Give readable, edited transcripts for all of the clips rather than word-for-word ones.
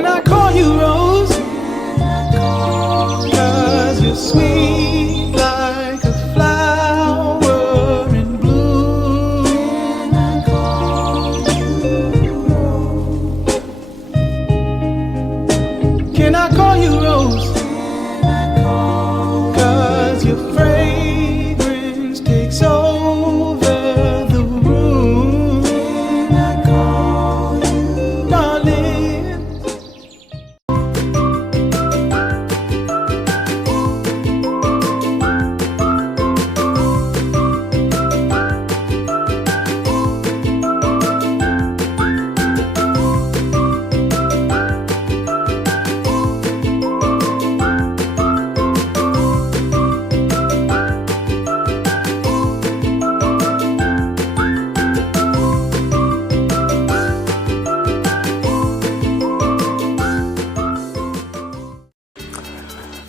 Can I call you Rose? 'Cause you're sweet like a flower in bloom. Can I call you Rose? 'Cause your fragrance takes over the room. Darling.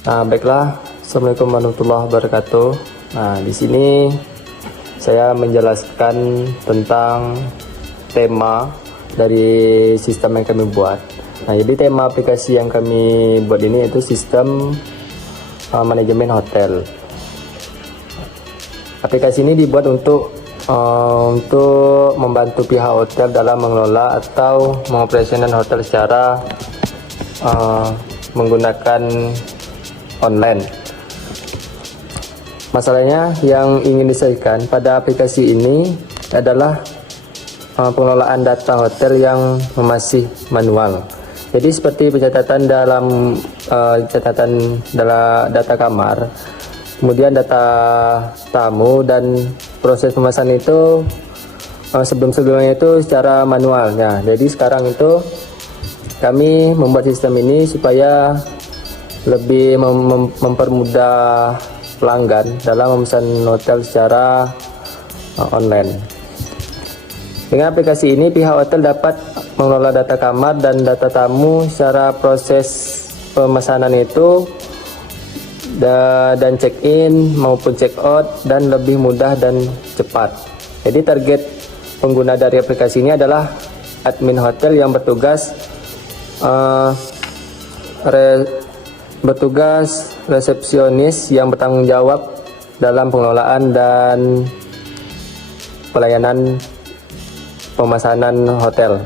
Nah, baiklah. Assalamualaikum warahmatullahi wabarakatuh. Nah, di sini saya menjelaskan tentang tema dari sistem yang kami buat. Nah, jadi tema aplikasi yang kami buat ini yaitu sistem manajemen hotel. Aplikasi ini dibuat untuk membantu pihak hotel dalam mengelola atau mengoperasionalkan hotel secara menggunakan online. Masalahnya yang ingin diselesaikan pada aplikasi ini adalah pengelolaan data hotel yang masih manual. Jadi seperti pencatatan dalam data kamar, kemudian data tamu, dan proses pemesanan itu sebelum-sebelumnya itu secara manual. Nah, jadi sekarang itu kami membuat sistem ini supaya lebih mempermudah pelanggan dalam memesan hotel secara online. Dengan aplikasi ini, pihak hotel dapat mengelola data kamar dan data tamu secara proses pemesanan itu dan check-in maupun check-out dan lebih mudah dan cepat. Jadi target pengguna dari aplikasi ini adalah admin hotel yang bertugas resepsionis yang bertanggung jawab dalam pengelolaan dan pelayanan pemesanan hotel.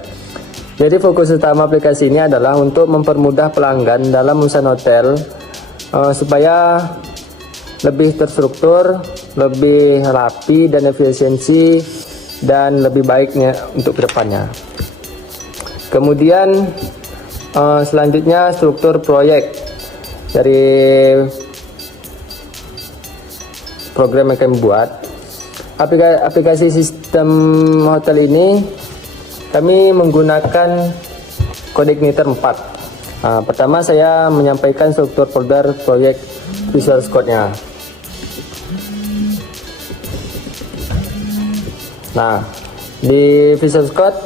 Jadi fokus utama aplikasi ini adalah untuk mempermudah pelanggan dalam memesan hotel supaya lebih terstruktur, lebih rapi dan efisiensi, dan lebih baiknya untuk kedepannya. Kemudian selanjutnya struktur proyek dari program yang kami buat. Aplikasi sistem hotel ini kami menggunakan kode igniter 4. Nah, pertama saya menyampaikan struktur folder proyek Visual Code-nya. Nah, di Visual Code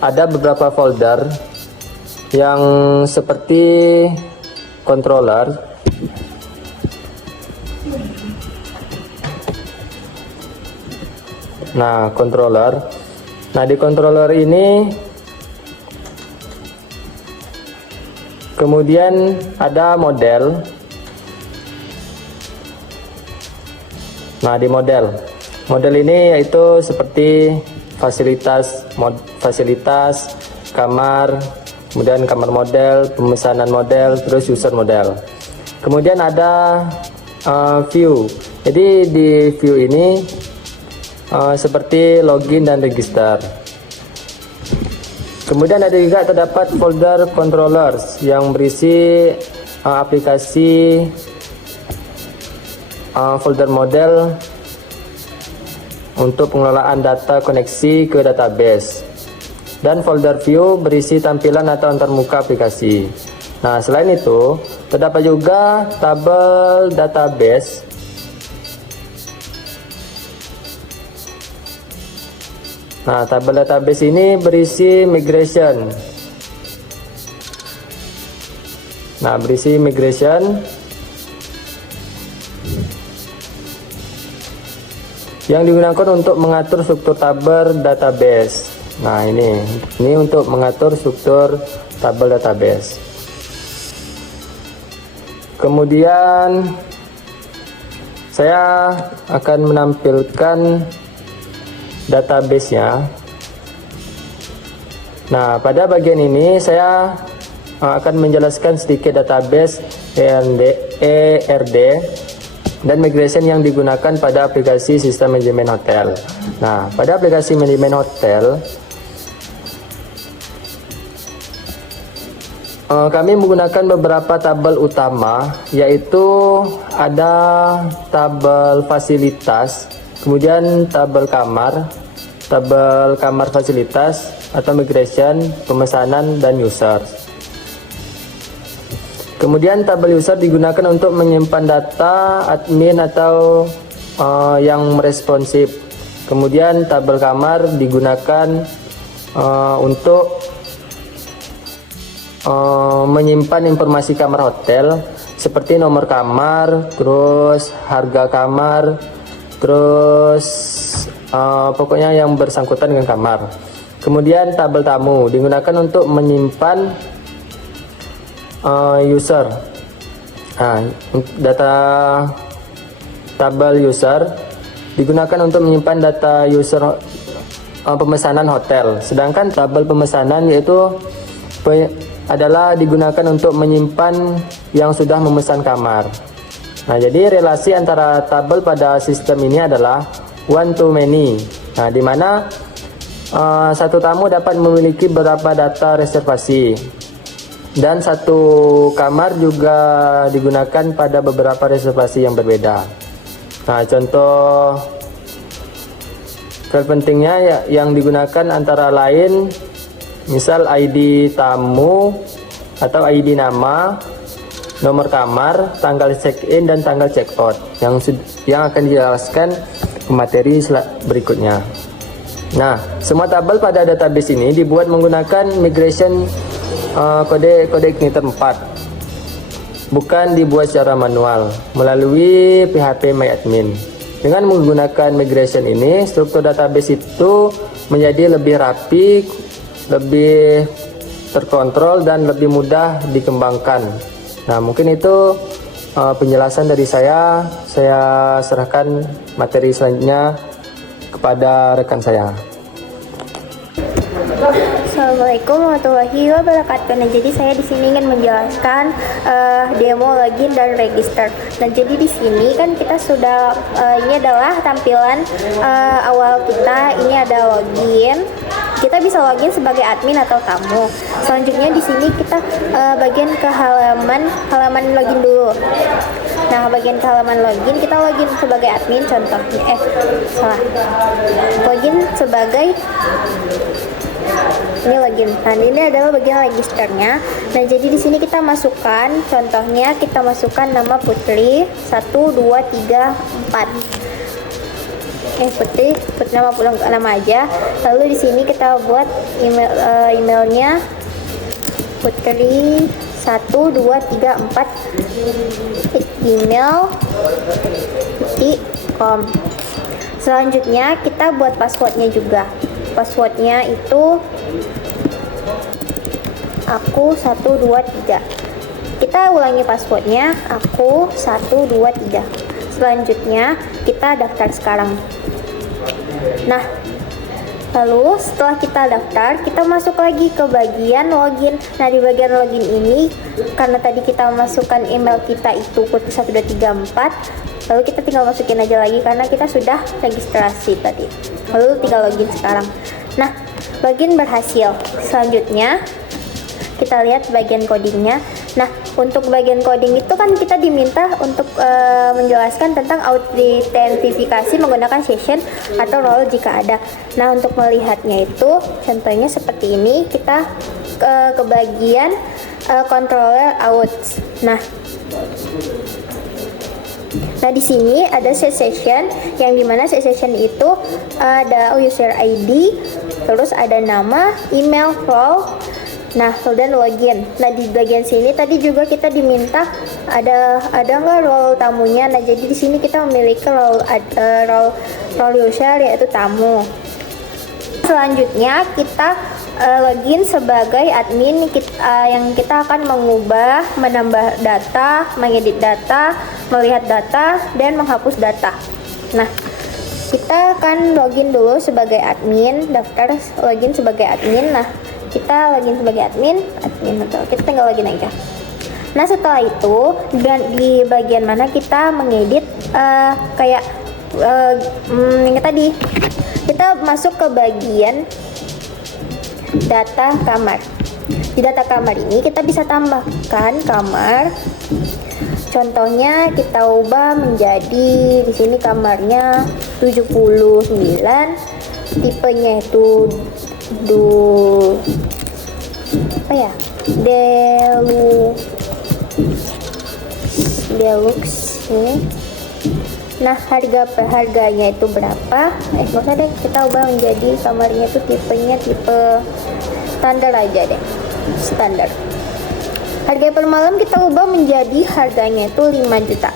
ada beberapa folder yang seperti controller, Nah, di controller ini kemudian ada model. Nah, di model ini yaitu seperti fasilitas kamar, kemudian kamar model, pemesanan model, terus user model. Kemudian ada view. Jadi di view ini seperti login dan register. Kemudian ada juga terdapat folder controllers yang berisi aplikasi, folder model untuk pengelolaan data koneksi ke database, dan folder view berisi tampilan atau antarmuka aplikasi. Nah, selain itu terdapat juga tabel database Nah, tabel database ini berisi migration. Yang digunakan untuk mengatur struktur tabel database. Nah, ini untuk mengatur struktur tabel database. Kemudian saya akan menampilkan database-nya. Nah, pada bagian ini saya akan menjelaskan sedikit database ERD dan migration yang digunakan pada aplikasi sistem manajemen hotel. Nah, pada aplikasi manajemen hotel kami menggunakan beberapa tabel utama, yaitu ada tabel fasilitas, kemudian tabel kamar fasilitas atau migration, pemesanan, dan user. Kemudian tabel user digunakan untuk menyimpan data admin atau yang responsif. Kemudian tabel kamar digunakan untuk menyimpan informasi kamar hotel seperti nomor kamar, terus harga kamar, terus pokoknya yang bersangkutan dengan kamar. Kemudian tabel tamu digunakan untuk menyimpan user. Nah, data tabel user digunakan untuk menyimpan data user pemesanan hotel. Sedangkan tabel pemesanan yaitu adalah digunakan untuk menyimpan yang sudah memesan kamar. Nah, jadi relasi antara tabel pada sistem ini adalah one to many. Nah, di mana satu tamu dapat memiliki beberapa data reservasi dan satu kamar juga digunakan pada beberapa reservasi yang berbeda. Nah, contoh terpentingnya yang digunakan antara lain misal ID tamu atau ID nama, nomor kamar, tanggal check-in dan tanggal check-out yang akan dijelaskan ke materi berikutnya. Nah, semua tabel pada database ini dibuat menggunakan migration kode igniter 4, bukan dibuat secara manual melalui PHP MyAdmin. Dengan menggunakan migration ini, struktur database itu menjadi lebih rapi, lebih terkontrol, dan lebih mudah dikembangkan. Nah, mungkin itu penjelasan dari saya. Saya serahkan materi selanjutnya kepada rekan saya. Assalamualaikum warahmatullahi wabarakatuh. Nah, jadi saya di sini ingin menjelaskan demo login dan register. Nah, jadi di sini kan kita sudah ini adalah tampilan awal kita. Ini ada login. Kita bisa login sebagai admin atau tamu. Selanjutnya di sini kita bagian ke halaman login dulu. Nah, bagian ke halaman login, kita login sebagai admin contohnya. Login sebagai ini login. Nah, ini adalah bagian registernya. Nah, jadi di sini kita masukkan, contohnya kita masukkan nama Putri 1 2 3 4. Putri nama aja. Lalu di sini kita buat emailnya Putri 1 2 3 4 email.com. Selanjutnya kita buat passwordnya juga. Passwordnya itu aku 1 2 3. Kita ulangi passwordnya aku 1 2 3. Selanjutnya kita daftar sekarang. Nah, lalu setelah kita daftar, kita masuk lagi ke bagian login. Nah, di bagian login ini, karena tadi kita masukkan email kita itu putri 1 2 3 4, lalu kita tinggal masukin aja lagi karena kita sudah registrasi tadi. Lalu tinggal login sekarang. Nah, login berhasil. Selanjutnya kita lihat bagian codingnya. Nah, untuk bagian coding itu kan kita diminta untuk menjelaskan tentang autentifikasi menggunakan session atau role jika ada. Nah, untuk melihatnya itu contohnya seperti ini. Kita ke bagian controller outs. Nah, di sini ada set session, yang dimana set session itu ada user ID, terus ada nama, email, role, dan login. Nah, di bagian sini tadi juga kita diminta ada nggak role tamunya. Nah, jadi di sini kita memiliki role user yaitu tamu. Selanjutnya kita login sebagai admin yang kita akan mengubah, menambah data, mengedit data, melihat data, dan menghapus data. Nah, kita akan login dulu sebagai admin, daftar login sebagai admin. Nah, kita login sebagai admin betul. Kita tinggal login aja. Nah, setelah itu di bagian mana kita mengedit yang tadi, kita masuk ke bagian data kamar. Di data kamar ini kita bisa tambahkan kamar. Contohnya kita ubah menjadi di sini kamarnya 79, tipenya itu Deluxe ini. Nah, harganya itu berapa? Nggak usah deh, kita ubah menjadi kamarnya itu tipenya tipe standar aja deh, standar. Harga per malam kita ubah menjadi harganya itu 5 juta.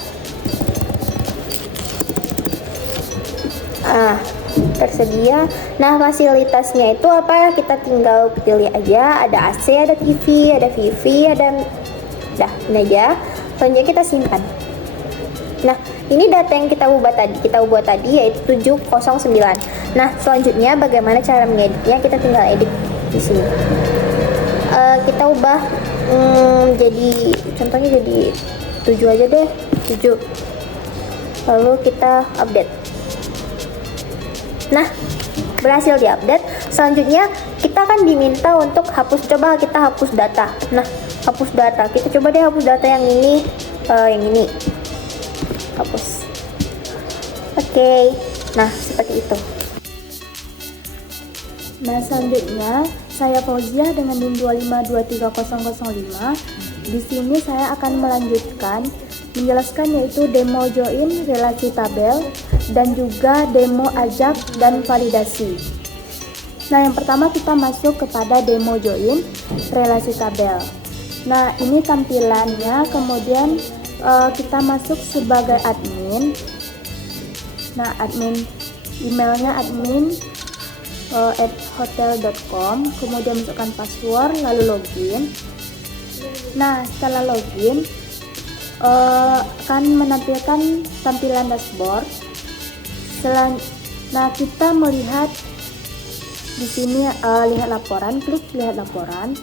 Tersedia. Nah, fasilitasnya itu apa? Kita tinggal pilih aja. Ada AC, ada TV, ada Vivi, ini aja. Selanjutnya kita simpan. Nah, ini data yang kita ubah tadi yaitu 709. Nah, selanjutnya bagaimana cara mengeditnya? Kita tinggal edit di sini. Kita ubah contohnya jadi 7 aja deh, 7. Lalu kita update. Nah, berhasil diupdate. Selanjutnya kita akan diminta untuk coba kita hapus data. Nah, hapus data. Kita coba deh hapus data yang ini, hapus. Oke. Nah, seperti itu. Nah, selanjutnya saya Fauzia dengan NIM 2523005. Di sini saya akan melanjutkan menjelaskan yaitu demo join, relasi tabel, dan juga demo ajak dan validasi. Nah, yang pertama kita masuk kepada demo join, relasi tabel. Nah, ini tampilannya, kemudian kita masuk sebagai admin. Nah, emailnya admin @hotel.com, kemudian masukkan password, lalu login. Nah, setelah login akan menampilkan tampilan dashboard. Nah, kita melihat di sini lihat laporan, klik lihat laporan.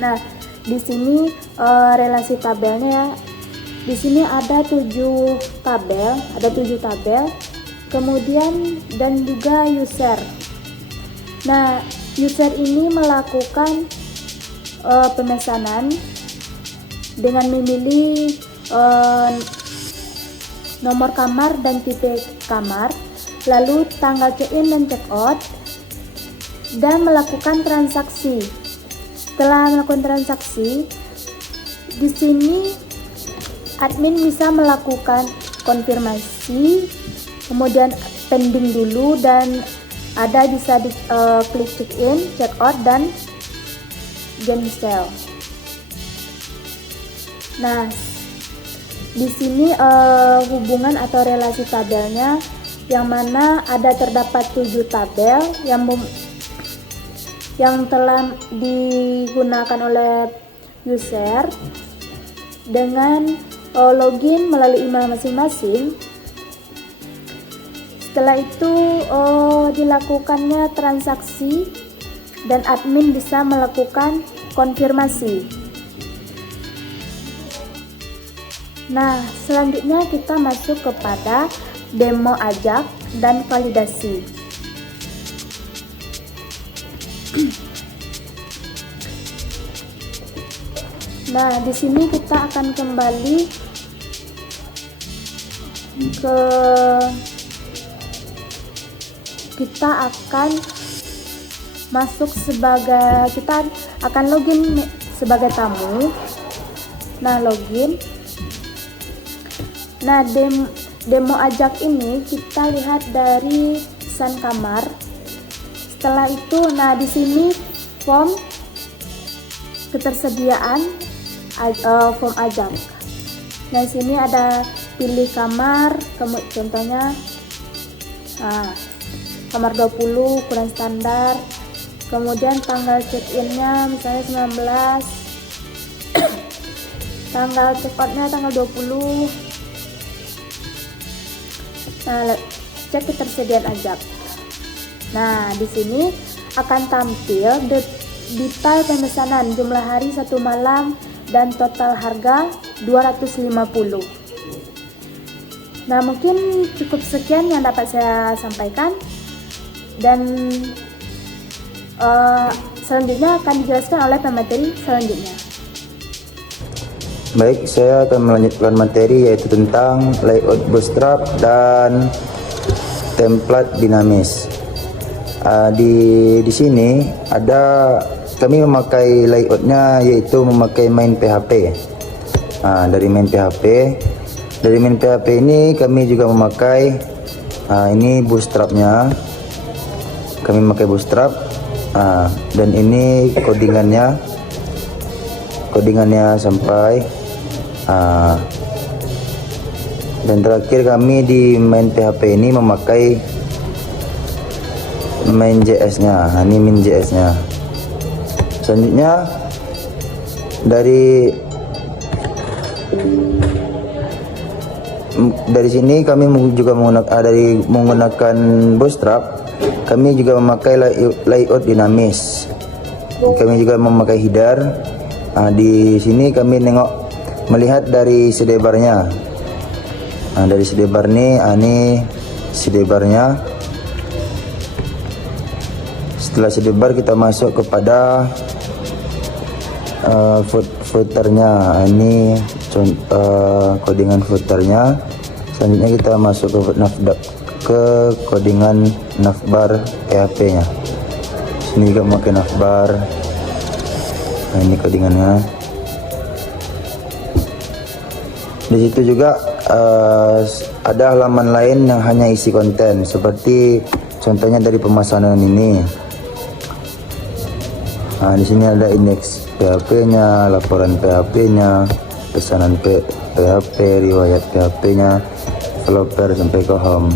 Nah, di sini relasi tabelnya ya. Di sini ada 7 tabel, kemudian dan juga user. Nah, user ini melakukan pemesanan dengan memilih nomor kamar dan tipe kamar, lalu tanggal check-in dan check-out, dan melakukan transaksi. Setelah melakukan transaksi, di sini admin bisa melakukan konfirmasi, kemudian pending dulu, dan ada bisa klik check-in, check-out, dan cancel. Nah, di sini hubungan atau relasi tabelnya, yang mana terdapat 7 tabel yang telah digunakan oleh user dengan login melalui email masing-masing. Setelah itu dilakukannya transaksi dan admin bisa melakukan konfirmasi. Nah, selanjutnya kita masuk kepada demo ajak dan validasi. Nah, di sini kita akan kembali kita akan login sebagai tamu. Nah, login. Nah, demo ajak ini kita lihat dari pesan kamar. Setelah itu, nah di sini form ketersediaan form ajak. Nah, di sini ada pilih kamar, contohnya kamar 20 ukuran standar. Kemudian tanggal check-innya misalnya 19, tanggal check-outnya tanggal 20. Nah, cek ketersediaan ajak. Nah, di sini akan tampil detail pemesanan, jumlah hari 1 malam, dan total harga 250. Nah, mungkin cukup sekian yang dapat saya sampaikan, dan selanjutnya akan dijelaskan oleh pemateri selanjutnya. Baik, saya akan melanjutkan materi yaitu tentang layout bootstrap dan template dinamis. Di sini ada kami memakai layoutnya yaitu memakai main PHP. Dari main PHP ini kami juga memakai ini bootstrapnya. Kami memakai bootstrap dan ini codingannya sampai dan terakhir kami di main PHP ini memakai main JS-nya. Ini main JS-nya. Selanjutnya dari sini kami juga menggunakan bootstrap. Kami juga memakai layout dinamis. Kami juga memakai header. Di sini kami melihat dari CD bar-nya. Dari CD bar ini CD bar-nya. Setelah CD bar kita masuk kepada footernya. Ini contoh codingan footernya. Selanjutnya kita masuk ke codingan navbar PHP-nya. Sini juga memakai navbar. Nah, ini codingannya. Di situ juga ada halaman lain yang hanya isi konten, seperti contohnya dari pemasanan ini. Di sini ada indeks PHP-nya, laporan PHP-nya, pesanan PHP, riwayat PHP-nya, developer sampai ke home.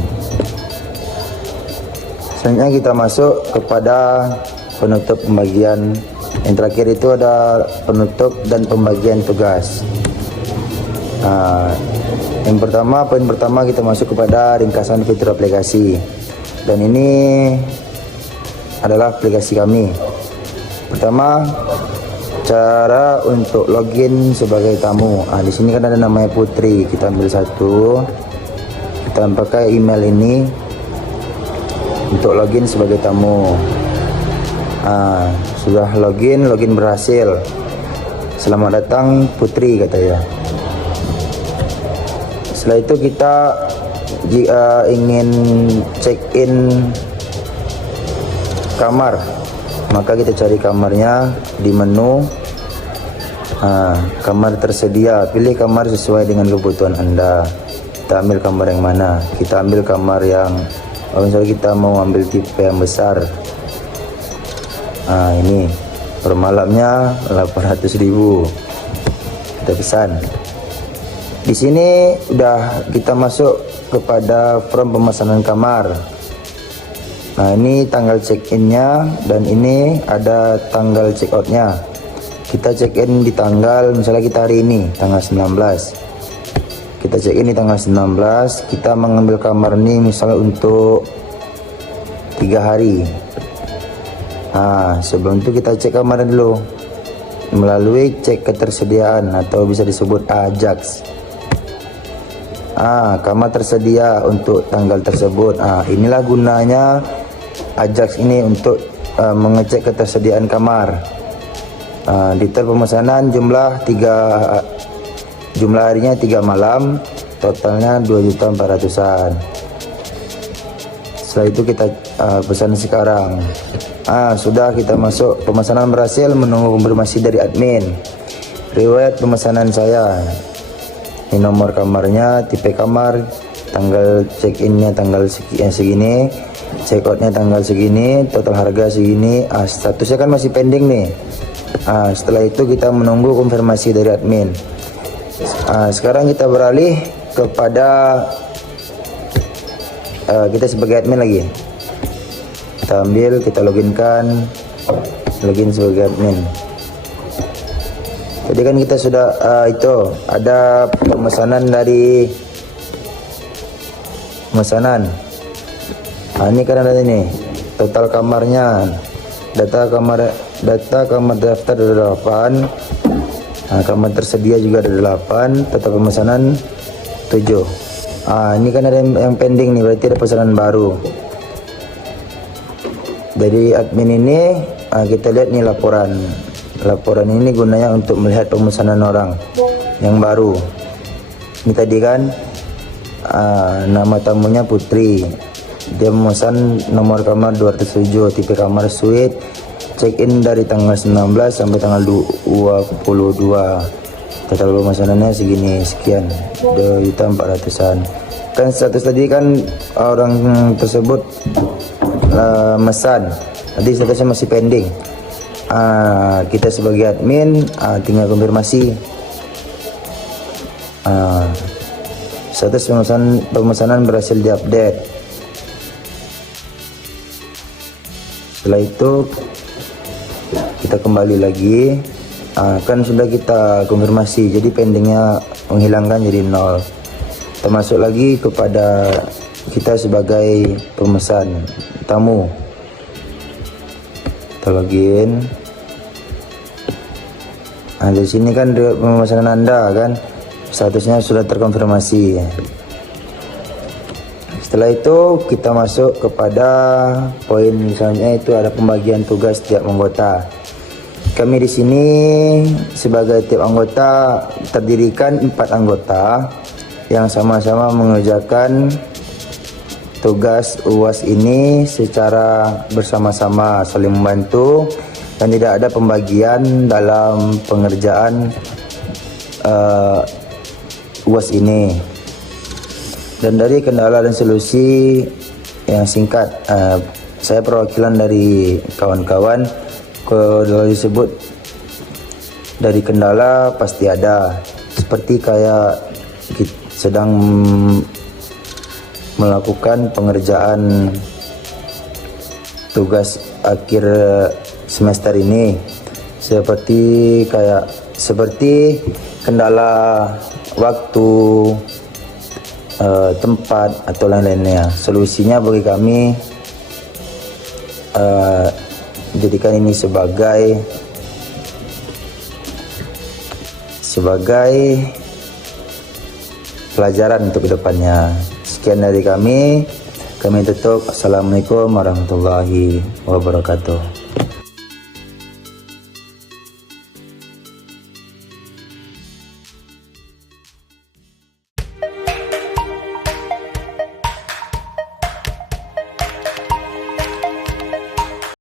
Selanjutnya kita masuk kepada penutup pembagian. Yang terakhir itu ada penutup dan pembagian tugas. Poin pertama kita masuk kepada ringkasan fitur aplikasi, dan ini adalah aplikasi kami. Pertama, cara untuk login sebagai tamu. Di sini kan ada namanya Putri. Kita ambil satu. Kita pakai email ini untuk login sebagai tamu. Sudah login berhasil. Selamat datang Putri, katanya. Setelah itu kita jika ingin check in kamar, maka kita cari kamarnya di menu kamar tersedia. Pilih kamar sesuai dengan kebutuhan Anda. Kita ambil kamar yang mana? Kita ambil kamar yang misalnya kita mau ambil tipe yang besar. Ini per malamnya 800.000. Kita pesan. Di sini udah kita masuk kepada form pemesanan kamar. Ini tanggal check-in-nya, dan ini ada tanggal check-out-nya. Kita check-in di tanggal, misalnya kita hari ini tanggal 19. Kita check-in di tanggal 19, kita mengambil kamar ini misalnya untuk 3 hari. Sebelum itu kita cek kamar dulu melalui cek ketersediaan atau bisa disebut Ajax. Kamar tersedia untuk tanggal tersebut. Inilah gunanya Ajax ini, untuk mengecek ketersediaan kamar. Detail pemesanan jumlah harinya 3 malam, totalnya 2.400.000-an. Setelah itu kita pesan sekarang. Sudah kita masuk pemesanan berhasil, menunggu konfirmasi dari admin. Riwayat pemesanan saya. Ini nomor kamarnya, tipe kamar, tanggal check-innya tanggal segini, check-outnya tanggal segini, total harga segini. Statusnya kan masih pending nih. Setelah itu kita menunggu konfirmasi dari admin. Sekarang kita beralih kepada kita sebagai admin lagi. Kita ambil, kita login sebagai admin. Jadi kan kita sudah itu ada pemesanan dari pemesanan. Ini kan ada ini total kamarnya, data kamar daftar ada 8. Kamar tersedia juga ada 8, total pemesanan 7. Ini kan ada yang pending nih, berarti ada pesanan baru. Dari admin ini kita lihat nih laporan ini gunanya untuk melihat pemesanan orang yang baru. Ini tadi kan nama tamunya Putri, dia memesan nomor kamar 207, tipe kamar suite, check in dari tanggal 19 sampai tanggal 22. Total pemesanannya sekian 2.400-an. Kan status tadi kan orang tersebut mesan, nanti statusnya masih pending. Kita sebagai admin tinggal konfirmasi status pemesanan berhasil diupdate. Setelah itu kita kembali lagi, kan sudah kita konfirmasi, jadi pendingnya menghilangkan jadi 0. Kita masuk lagi kepada kita sebagai pemesan tamu. Kita login. Di sini kan pemesanan Anda kan statusnya sudah terkonfirmasi. Setelah itu kita masuk kepada poin misalnya itu ada pembagian tugas tiap anggota. Kami di sini sebagai tiap anggota terdirikan 4 anggota yang sama-sama mengerjakan tugas UAS ini secara bersama-sama, saling membantu, dan tidak ada pembagian dalam pengerjaan UAS ini. Dan dari kendala dan solusi yang singkat, saya perwakilan dari kawan-kawan. Kalau disebut dari kendala pasti ada, seperti kayak kita sedang melakukan pengerjaan tugas akhir semester ini, seperti kendala waktu, tempat atau lain-lainnya. Solusinya bagi kami jadikan ini sebagai pelajaran untuk kedepannya. Sekian dari kami tutup. Assalamualaikum warahmatullahi wabarakatuh.